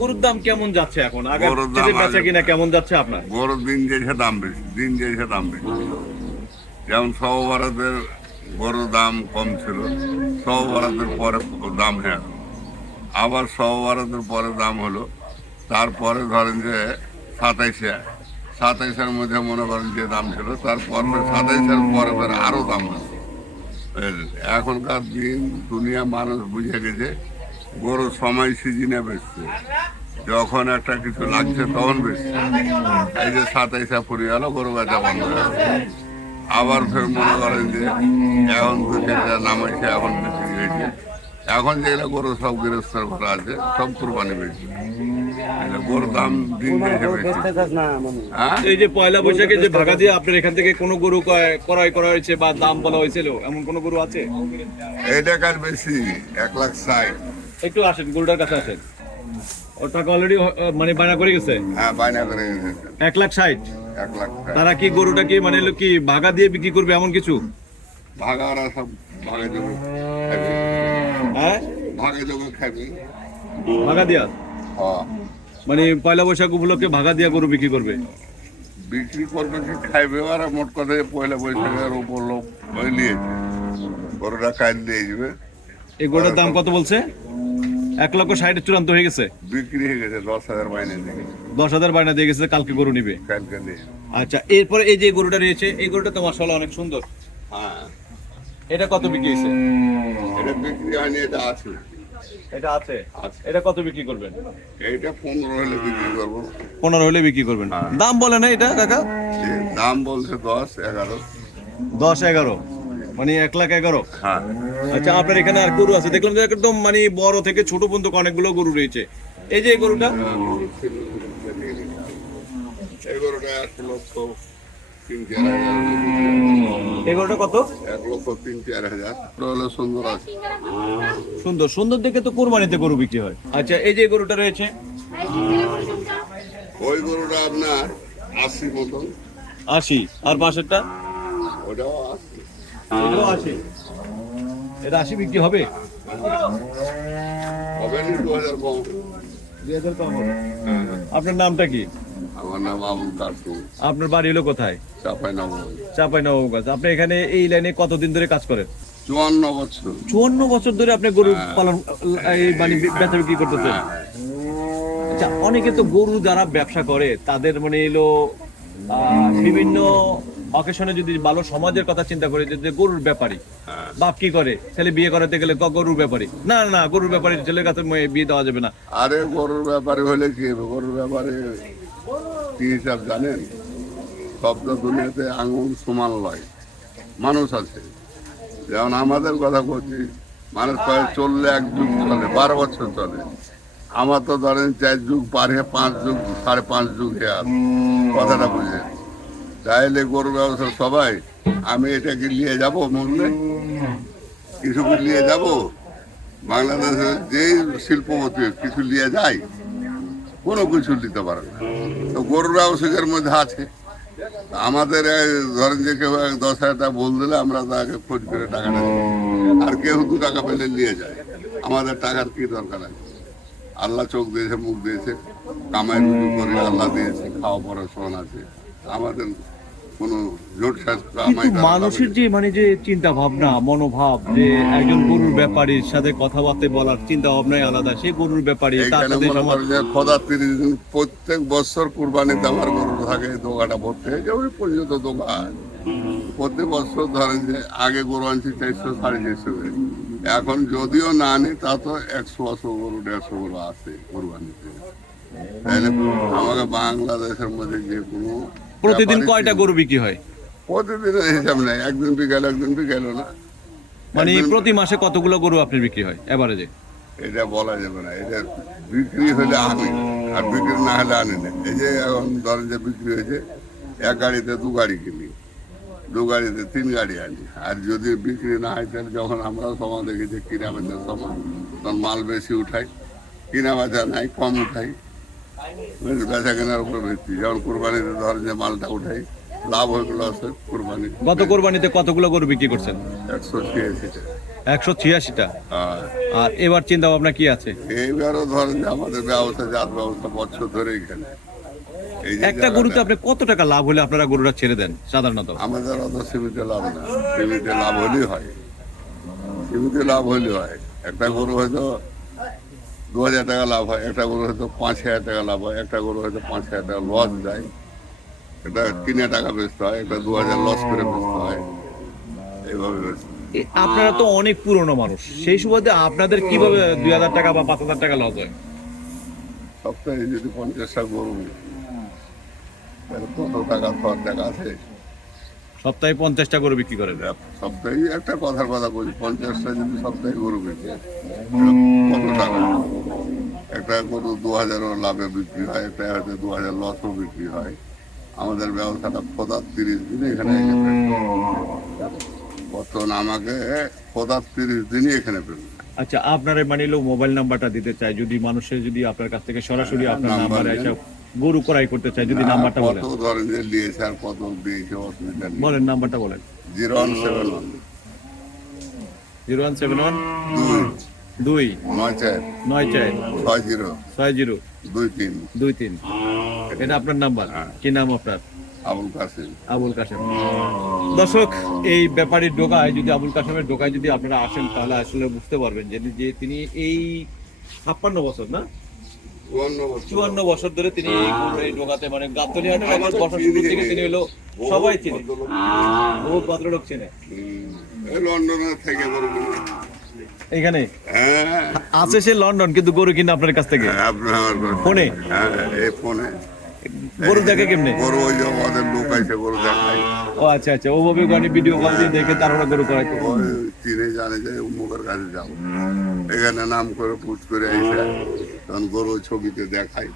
গরুর দাম কেমন যাচ্ছে এখন? আগে বেচা কিনা কেমন যাচ্ছে আপনার? গরুর দিন যেসে দাম বেশি দিন যেসে দাম বেশি। যেমন সব ভারতের গরুর দাম কম ছিল সব ভারতের পরে দাম হয়ে। আবার সব ভারতের পরে দাম হলো তারপরে ধরেন যে সাতাইশে সাতাইশের মধ্যে মনে করেন যে দাম ছিল তারপর সাতাইশের পরে পরে আরও দাম হলো। এখনকার দিন দুনিয়া মানুষ বুঝে গেছে গরুর সময় সিজনে বেচছে। যখন একটা কিছু লাগছে তখন বেশি এই যে সাতাইশা ফুরি গেল গরু বেচা বন্ধ হয়ে গেল। আবার ফের মনে করেন যে এখন তো যেটা নামাইছে এখন বিক্রি হয়েছে। এখন যেগুলো গরু সব গৃহস্থের ঘরে আছে সব কুরবানি বেশি গরুর দাম দিন হ্যাঁ? এই যে পয়লা বৈশাখে যে ভাগা দিয়ে আপনার এখান থেকে কোনো গরু ক্রয় করা হয়েছে বা দাম বলা হয়েছিল? এমন কোনো গরু আছে? এই টাকার বেশি এক লাখ ষাট। একটু আসেন গরুটার কাছে আসেন। ওর টাকা অলরেডি মানে বায়না করে গেছে? হ্যাঁ বায়না করে গেছে। এক লাখ ষাট? এক লাখ তারা কি গরুটা কি মানে কি ভাগা দিয়ে বিক্রি করবে এমন কিছু? ভাগা ওরা সব ভাগে খাবি হ্যাঁ? ভাগে যোগে খাবি। ভাগা দিয়া? হ্যাঁ। মানে পয়লা বৈশাখ উপলক্ষে ভাগা দিয়া গরু বিক্রি করবে? বিক্রি করবে কি খাইবে? আর মোট কথা পয়লা বৈশাখের উপর লোক নিয়েছে। গরুটা কাল দিয়ে যাবে এই গরুটার দাম কত বলছে? এক লক্ষ ষাট চূড়ান্ত হয়ে গেছে। বিক্রি হয়ে গেছে দশ হাজার মাইনে দিকে দশ হাজার বায়না দিয়ে গেছে কালকে গরু নিবে। কালকে আচ্ছা এরপরে এই যে গরুটা রয়েছে এই গরুটা তো মাসাল্লাহ অনেক সুন্দর। হ্যাঁ। এটা কত বিক্রি হয়েছে? এটা বিক্রি হয়নি এটা আছে। এটা আছে। এটা কত বিক্রি করবেন? এইটা পনেরো হলে বিক্রি করব। পনেরো হলে বিক্রি করবেন। হ্যাঁ। দাম বলে না এটা কাকা? দাম বলছে দশ এগারো। দশ এগারো। মানে এক লাখ এগারো। হ্যাঁ। আচ্ছা আপনার এখানে আর গরু আছে। দেখলাম যে একদম মানে বড় থেকে ছোট পর্যন্ত অনেকগুলো গরু রয়েছে। এই যে এই গরুটা? কত? এক লক্ষ তিন চার হাজার। সুন্দর আছে। সুন্দর। সুন্দর দেখে তো কোরবানিতে গরু বিক্রি হয়। আচ্ছা এই যে গরুটা রয়েছে? ওই গরুটা আপনার আশি মতন। আশি। আর পাশেরটা ওটাও আশি। এটাও এটা আশি বিক্রি হবে? হবে। আপনার নামটা কি? আমার নাম আবুল আপনার বাড়ি হলো কোথায়? চাপাই নাম চাপাই নবাবগঞ্জ আপনি এখানে এই লাইনে কতদিন ধরে কাজ করেন? চুয়ান্ন বছর। চুয়ান্ন বছর ধরে আপনি গরু পালন এই মানে বেচা বিক্রি করতেছেন? আচ্ছা অনেকে তো গরু যারা ব্যবসা করে তাদের মানে এলো বিভিন্ন অকেশনে যদি ভালো সমাজের কথা চিন্তা করে যে গরুর ব্যাপারী বাপ কি করে? ছেলে বিয়ে করাতে গেলে গরুর ব্যাপারী। না না গরুর ব্যাপারী ছেলের কাছে বিয়ে দেওয়া যাবে না। আরে গরুর ব্যাপারে হলে কি গরুর ব্যাপারে কি হিসাব জানেন? শব্দ দুনিয়াতে আঙুল সমান লয়। মানুষ আছে। যেমন আমাদের কথা বলছি মানুষ কয় চললে এক যুগ চলে বারো বছর চলে। আমার তো ধরেন চার যুগ পার হয়ে পাঁচ যুগ সাড়ে পাঁচ যুগ হয়ে কথাটা বুঝে তাইলে গরু ব্যবসা সবাই, আমি এটাকে নিয়ে যাব মূল্যে কিছু নিয়ে যাব? বাংলাদেশের যেই শিল্পপতি কিছু নিয়ে যায়, কোনো কিছু নিতে পারে না। তো গরুর ব্যবসায়ের মধ্যে আছে। আমাদের ধরেন যে কেউ দশ হাজার টাকা বল দিলে আমরা তাকে খোঁজ করে টাকাটা। আর কেউ দু টাকা পেলে নিয়ে যায়। আমাদের টাকার কি দরকার আছে? আল্লাহ চোখ দিয়েছে, মুখ দিয়েছে কামাই করে আল্লাহ দিয়েছে খাওয়া পড়াশোনা আছে। আমাদের কোনো কিন্তু মানুষের যে মানে যে চিন্তা ভাবনা মনোভাব যে একজন গরুর ব্যাপারীর সাথে কথাবার্তা বলার চিন্তা ভাবনাই আলাদা সেই গরুর ব্যাপারী খোদা তিরিশ দিন প্রত্যেক বছর কুরবানিতে আমার গরু থাকে দোকানটা ভর্তি হয়ে যাবে ওই পর্যন্ত দোকান। প্রত্যেক বছর ধরেন যে আগে গরু আনছি চারশো সাড়ে চারশো এখন যদিও না আনি তা তো একশো একশো গরু দেড়শো গরু আছে কুরবানিতে তাহলে আমাকে বাংলাদেশের মধ্যে যে কোনো প্রতিদিন কয়টা গরু বিক্রি হয়? প্রতিদিন হিসাব নেই। একদিন বিকেল একদিন বিকেল না মানে প্রতি মাসে কতগুলো গরু আপনি বিক্রি হয় এভারেজে এটা বলা যাবে না। এটা বিক্রি হলে আনি আর বিক্রি না হলে আনি না এই যে এখন ধরেন যে বিক্রি হয়েছে এক গাড়িতে দু গাড়ি কিনি দু গাড়িতে তিন গাড়ি আনি। আর যদি বিক্রি না হয় তাহলে যখন আমরা সময় দেখি যে কিনা বেচার সময় তখন মাল বেশি উঠাই কিনা বেচা নাই কম উঠাই? বেচা কেনার উপর ভিত্তি। যেমন কোরবানিতে ধরেন যে মালটা উঠাই লাভ হয়ে আছে কোরবানি। গত কোরবানিতে কতগুলো গরু বিক্রি করছেন? একশো ছিয়াশিটা। একশো ছিয়াশিটা? আর আর এবার চিন্তা ভাবনা কি আছে? এইবারও ধরেন যে আমাদের ব্যবস্থা জাত ব্যবস্থা বছর ধরে এখানে। একটা গরুতে আপনি কত টাকা লাভ হলে আপনারা গরুটা ছেড়ে দেন সাধারণত? আমাদের অত সীমিত লাভ না। সীমিত লাভ হলেই হয়। সীমিত লাভ হলেই হয়। একটা গরু হয়তো দু হাজার টাকা লাভ হয় একটা গরু হয়তো পাঁচ হাজার টাকা লাভ হয় একটা গরু হয়তো পাঁচ হাজার টাকা লস যায়। এটা তিন হাজার টাকা বেচতে হয় একটা দু হাজার লস করে বেচতে হয়। এইভাবে বেচতে আপনারা তো অনেক পুরনো মানুষ। সেই সুবাদে আপনাদের কীভাবে দুই হাজার টাকা বা পাঁচ হাজার টাকা লস হয়? সপ্তাহে যদি পঞ্চাশটা গরু কত টাকা খরচ টাকা আছে? সপ্তাহে পঞ্চাশটা করে বিক্রি করেন। সপ্তাহে একটা কথার কথা বলছি পঞ্চাশটা যদি সপ্তাহে গরু টাকা একটা গরু দু হাজারও লাভে বিক্রি হয় একটা হয়তো দু হাজার লসও বিক্রি হয়। আমাদের ব্যবসাটা খোদার তিরিশ দিনে এখানে বর্তমানে আমাকে খোদার তিরিশ দিনই এখানে পেল আচ্ছা আপনার মানে লোক মোবাইল নাম্বারটা দিতে চাই যদি মানুষের যদি আপনার কাছ থেকে সরাসরি আপনার নাম্বার এসে গরু ক্রয় করতে চাই যদি নাম্বারটা বলেন। কত ধরেন যে দিয়েছে আর কত দিয়েছে অসুবিধা বলেন নাম্বারটা বলেন। Zero one seven one. Zero one seven one. দুই। নয় চার। নয় চার। ছয় জিরো। ছয় জিরো। দুই তিন। দুই তিন। এটা আপনার নাম্বার? কি নাম আপনার? আবুল কাসিম আবুল কাসেম দর্শক এই ব্যাপারের ডোকায় যদি আবুল কাসেমের ডোকায় যদি আপনারা আসেন তাহলে আসলে বুঝতে পারবেন যে তিনি এই ছাপ্পান্ন বছর না? চুয়ান্ন বছর ধরে। তিনি এই ডোকাতে মানে বছর শুরু থেকে তিনি হলো সবাই চিনে। বহুত ভদ্রলোক চেনে। এই থেকে গরু এখানে? হ্যাঁ। আছে সে লন্ডন কিন্তু গরু কিনে আপনার কাছ থেকে? গরু। ফোনে? হ্যাঁ ফোনে। গরু দেখে কেমনে? গরু ওই যে আমাদের লোক আছে গরু দেখায়। ও আচ্ছা আচ্ছা। ওভাবে ভিডিও কল দিয়ে দেখে তারপরে গরু করাইতে চিনে জানে যে উমুকের কাছে যাও এখানে নাম করে পুজ করে এসে তখন গরু ছবিতে দেখায়